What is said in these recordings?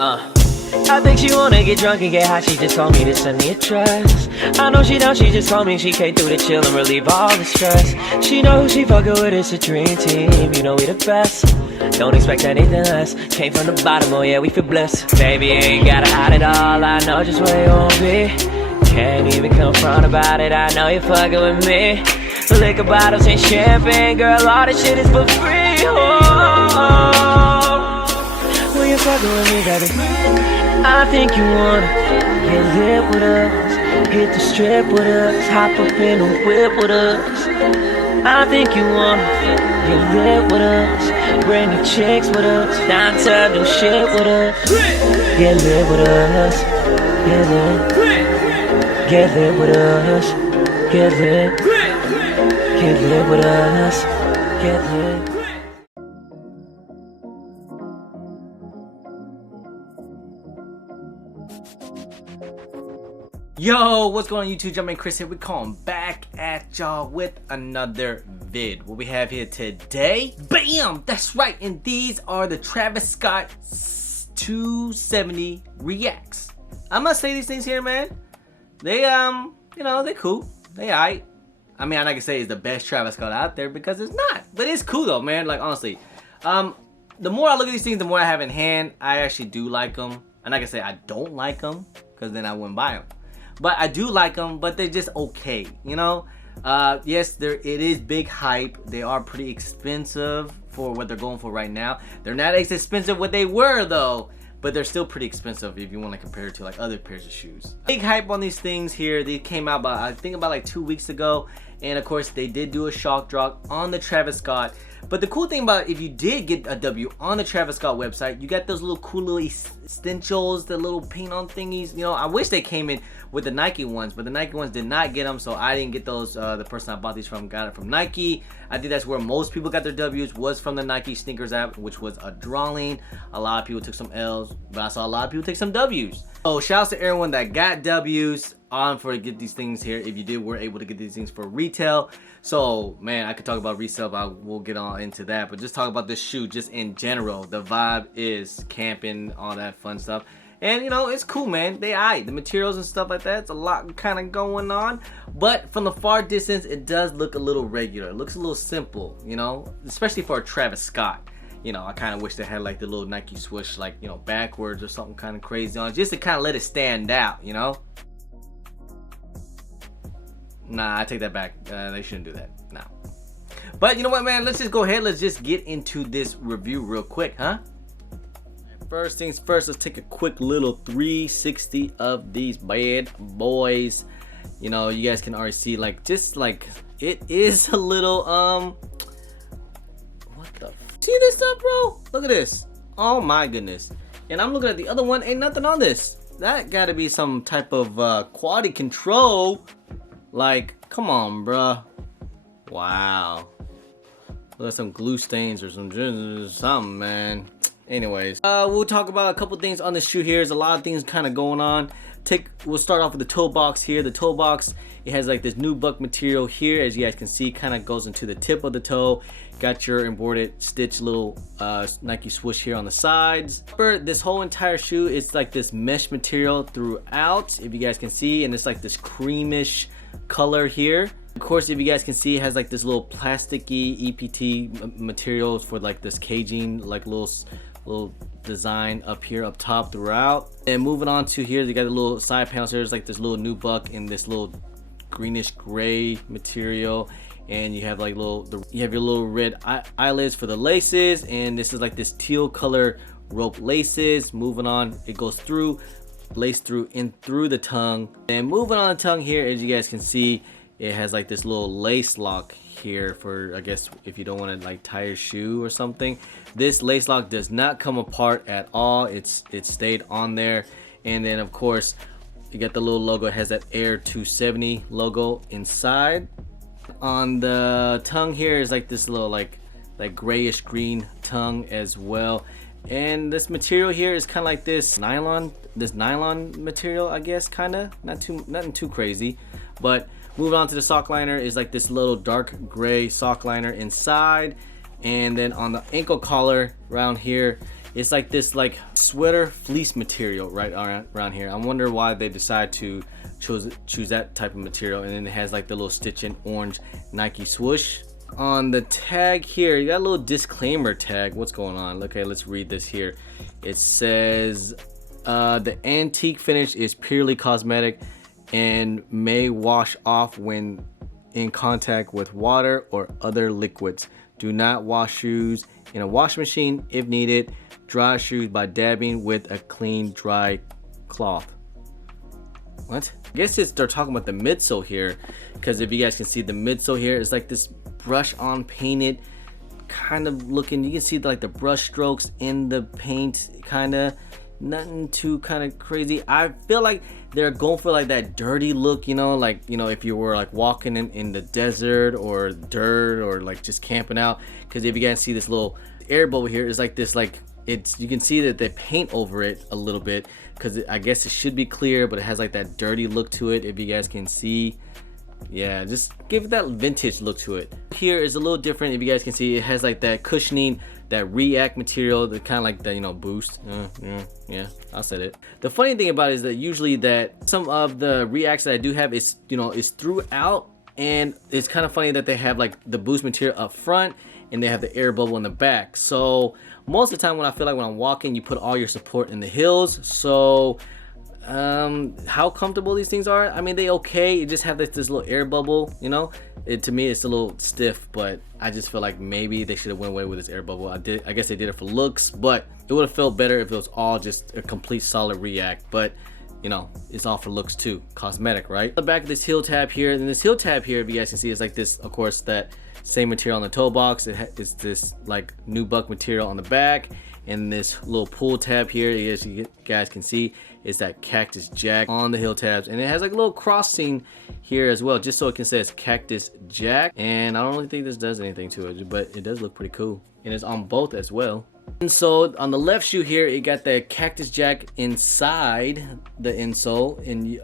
I think she wanna get drunk and get high. She just told me to send me a dress. I know she down, she just told me she came through to chill and relieve all the stress. She know who she fucking with, it's a dream team. You know we the best, don't expect anything less. Came from the bottom, oh yeah, we feel blessed. Baby, you ain't gotta hide it all, I know just where you won't be. Can't even confront about it, I know you're fucking with me. Liquor bottles and champagne, girl, all this shit is for free. When you're fucking with me, baby, I think you wanna get lit with us, hit the strip with us, hop up in the whip with us. I think you wanna get lit with us, bring the chicks with us, down to do shit with us. Get lit with us, get lit, get lit with us, get lit, get lit with us, get lit. Yo, what's going on YouTube? Jumpman Chris here. We're coming back at y'all with another vid. What we have here today, bam, that's right, and these are the Travis Scott 270 reacts. I must say these things here, man, they you know, they cool, they alright. I mean, I'm not gonna say it's the best Travis Scott out there because it's not, but it's cool though, man. Like honestly, the more I look at these things, the more I have in hand. I actually do like them. I'm not gonna say I don't like them because then I wouldn't buy them. But I do like them, but they're just okay, you know? Yes, it is big hype. They are pretty expensive for what they're going for right now. They're not as expensive what they were though, but they're still pretty expensive if you want to compare it to like other pairs of shoes. Big hype on these things here. They came out about, I think about like 2 weeks ago. And of course they did do a shock drop on the Travis Scott. But the cool thing about if you did get a W on the Travis Scott website, you got those little cool little essentials, the little paint on thingies. You know, I wish they came in with the Nike ones, but the Nike ones did not get them, so I didn't get those. The person I bought these from got it from Nike. I think that's where most people got their W's, was from the Nike sneakers app, which was a drawing. A lot of people took some L's, but I saw a lot of people take some W's. So shouts to everyone that got W's on for to get these things here. If you were able to get these things for retail. So man, I could talk about resale, but we'll get on into that. But just talk about this shoe just in general. The vibe is camping, all that fun stuff. And you know, it's cool, man. They aight. The materials and stuff like that, it's a lot kind of going on. But from the far distance, it does look a little regular. It looks a little simple, you know, especially for a Travis Scott. You know, I kind of wish they had like the little Nike swoosh, like, you know, backwards or something kind of crazy on it, just to kind of let it stand out, you know. Nah, I take that back. They shouldn't do that. No. But you know what, man? Let's just go ahead. Let's just get into this review real quick, huh? First things first, let's take a quick little 360 of these bad boys. You know, you guys can already see, like, just like it is a little what the see this stuff, bro? Look at this. Oh my goodness. And I'm looking at the other one, ain't nothing on this. That gotta be some type of quality control. Like, come on, bruh. Wow. Look at some glue stains or something, man. Anyways, we'll talk about a couple things on the shoe here. There's a lot of things kind of going on. We'll start off with the toe box here. The toe box, it has like this nubuck material here, as you guys can see, kind of goes into the tip of the toe. Got your embroidered stitch little Nike swoosh here on the sides. This whole entire shoe is like this mesh material throughout, if you guys can see, and it's like this creamish color here. Of course, if you guys can see, it has like this little plasticky EPT materials for like this caging, like little design up here up top throughout. And moving on to here, you got the little side panels. There's like this little nubuck in this little greenish gray material, and you have like you have your little red eyelids for the laces, and this is like this teal color rope laces. Moving on, it goes through, laced through in through the tongue. And moving on the tongue here, as you guys can see, it has like this little lace lock here for, I guess, if you don't want to like tie your shoe or something. This lace lock does not come apart at all. It stayed on there. And then of course you got the little logo. It has that Air 270 logo inside. On the tongue here is like this little like grayish green tongue as well. And this material here is kind of like this nylon material, I guess, kind of nothing too crazy. But moving on to the sock liner is like this little dark gray sock liner inside. And then on the ankle collar around here, It's like this like sweater fleece material right around here. I wonder why they decide to choose that type of material. And then it has like the little stitch in orange Nike swoosh. On the tag here, you got a little disclaimer tag. What's going on? Okay, let's read this here. It says the antique finish is purely cosmetic and may wash off when in contact with water or other liquids. Do not wash shoes in a washing machine. If needed, dry shoes by dabbing with a clean dry cloth. What? I guess they're talking about the midsole here, because if you guys can see the midsole here, it's like this brush on painted kind of looking. You can see like the brush strokes in the paint, kind of nothing too kind of crazy. I feel like they're going for like that dirty look, you know, like, you know, if you were like walking in the desert or dirt or like just camping out. Because if you guys see this little air bubble here, is like this, like it's, you can see that they paint over it a little bit, because I guess it should be clear, but it has like that dirty look to it, if you guys can see. Yeah, just give it that vintage look to it. Here is a little different. If you guys can see, it has like that cushioning, that react material, that kind of like that, you know, boost. Yeah, I said it. The funny thing about it is that usually that some of the reacts that I do have is, you know, is throughout, and it's kind of funny that they have like the boost material up front and they have the air bubble in the back. So most of the time when I feel like when I'm walking, you put all your support in the heels. So how comfortable these things are, I mean, they okay. You just have this little air bubble, you know. To me it's a little stiff, but I just feel like maybe they should have went away with this air bubble. I guess they did it for looks, but it would have felt better if it was all just a complete solid react. But you know, it's all for looks too, cosmetic, right? The back of this heel tab here, and this heel tab here, if you guys can see, is like this, of course, that same material on the toe box. It's this like nubuck material on the back, and this little pull tab here, as you guys can see, is that Cactus Jack on the heel tabs, and it has like a little crossing here as well, just so it can say it's Cactus Jack. And I don't really think this does anything to it, but it does look pretty cool, and it's on both as well. And so on the left shoe here, it got the Cactus Jack inside the insole in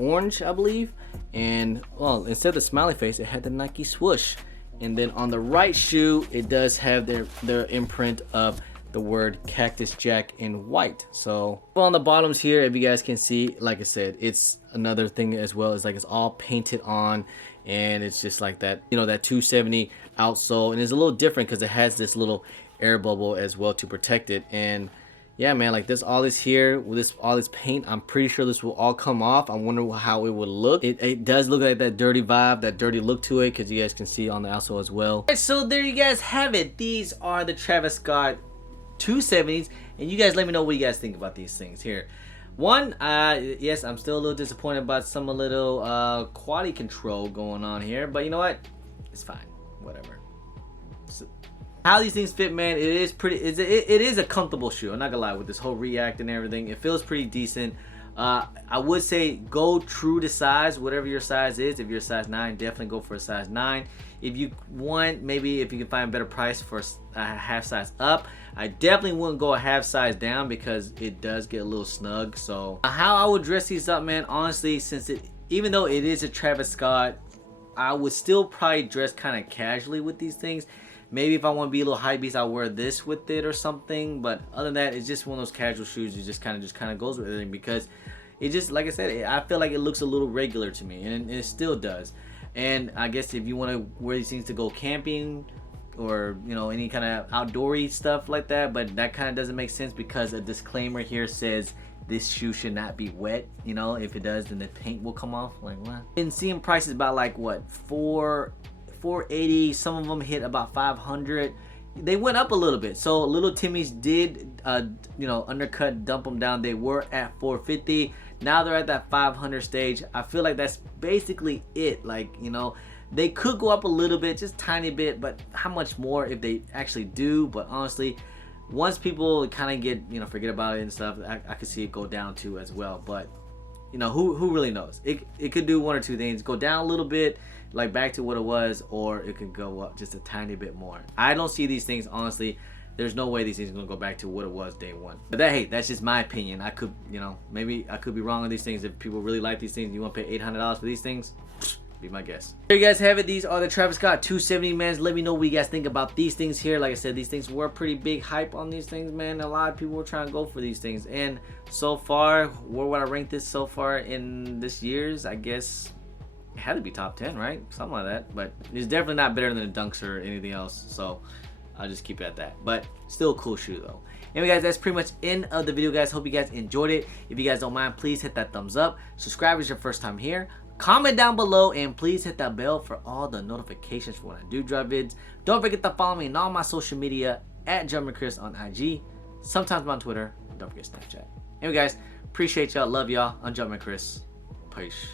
orange, I believe, and well, instead of the smiley face, it had the Nike swoosh. And then on the right shoe, it does have their imprint of the word Cactus Jack in white. So on the bottoms here, if you guys can see, like I said, it's another thing as well. It's like it's all painted on, and it's just like that, you know, that 270 outsole, and it's a little different because it has this little air bubble as well to protect it. And yeah, man, like this, all this here with all this paint, I'm pretty sure this will all come off. I wonder how it would look. It does look like that dirty vibe, that dirty look to it, because you guys can see on the outsole as well. Alright, so there you guys have it. These are the Travis Scott 270s, and you guys let me know what you guys think about these things here. One, yes, I'm still a little disappointed about some little quality control going on here, but you know what, it's fine, whatever. So, how these things fit, man, it is pretty, it is a comfortable shoe, I'm not gonna lie, with this whole react and everything. It feels pretty decent. I would say go true to size, whatever your size is. If you're a size 9, definitely go for a size 9. If you want, maybe if you can find a better price for a half size up, I definitely wouldn't go a half size down, because it does get a little snug. So how I would dress these up, man, honestly, since even though it is a Travis Scott, I would still probably dress kind of casually with these things. Maybe if I want to be a little hype beast, I'll wear this with it or something. But other than that, it's just one of those casual shoes. You just kind of goes with everything, because it just, like I said, I feel like it looks a little regular to me, and it still does. And I guess if you want to wear these things to go camping, or you know, any kind of outdoorsy stuff like that, but that kind of doesn't make sense, because a disclaimer here says this shoe should not be wet. You know, if it does, then the paint will come off. Like what? Been seeing prices about like what, $480, some of them hit about $500. They went up a little bit, so little Timmy's did you know, undercut, dump them down. They were at $450. Now they're at that $500 stage. I feel like that's basically it. Like, you know, they could go up a little bit, just tiny bit, but how much more if they actually do? But honestly, once people kind of get, you know, forget about it and stuff, I could see it go down too as well. But you know, who really knows? It could do one or two things: go down a little bit, like back to what it was, or it could go up just a tiny bit more. I don't see these things, honestly. There's no way these things are gonna go back to what it was day one. But hey, that's just my opinion. I could, you know, maybe I could be wrong on these things. If people really like these things, you want to pay $800 for these things, Be my guest. There you guys have it. These are the Travis Scott 270, man. Let me know what you guys think about these things here. Like I said, these things were pretty big hype on these things, man. A lot of people were trying to go for these things. And so far, where would I rank this so far in this year's? I guess it had to be top 10, right? Something like that. But it's definitely not better than the Dunks or anything else. So I'll just keep it at that. But still a cool shoe, though. Anyway, guys, that's pretty much end of the video, guys. Hope you guys enjoyed it. If you guys don't mind, please hit that thumbs up. Subscribe if it's your first time here. Comment down below, and please hit that bell for all the notifications for when I do drop vids. Don't forget to follow me on all my social media at JumpmanChris on IG. Sometimes I'm on Twitter. Don't forget Snapchat. Anyway, guys, appreciate y'all. Love y'all. I'm JumpmanChris. Peace.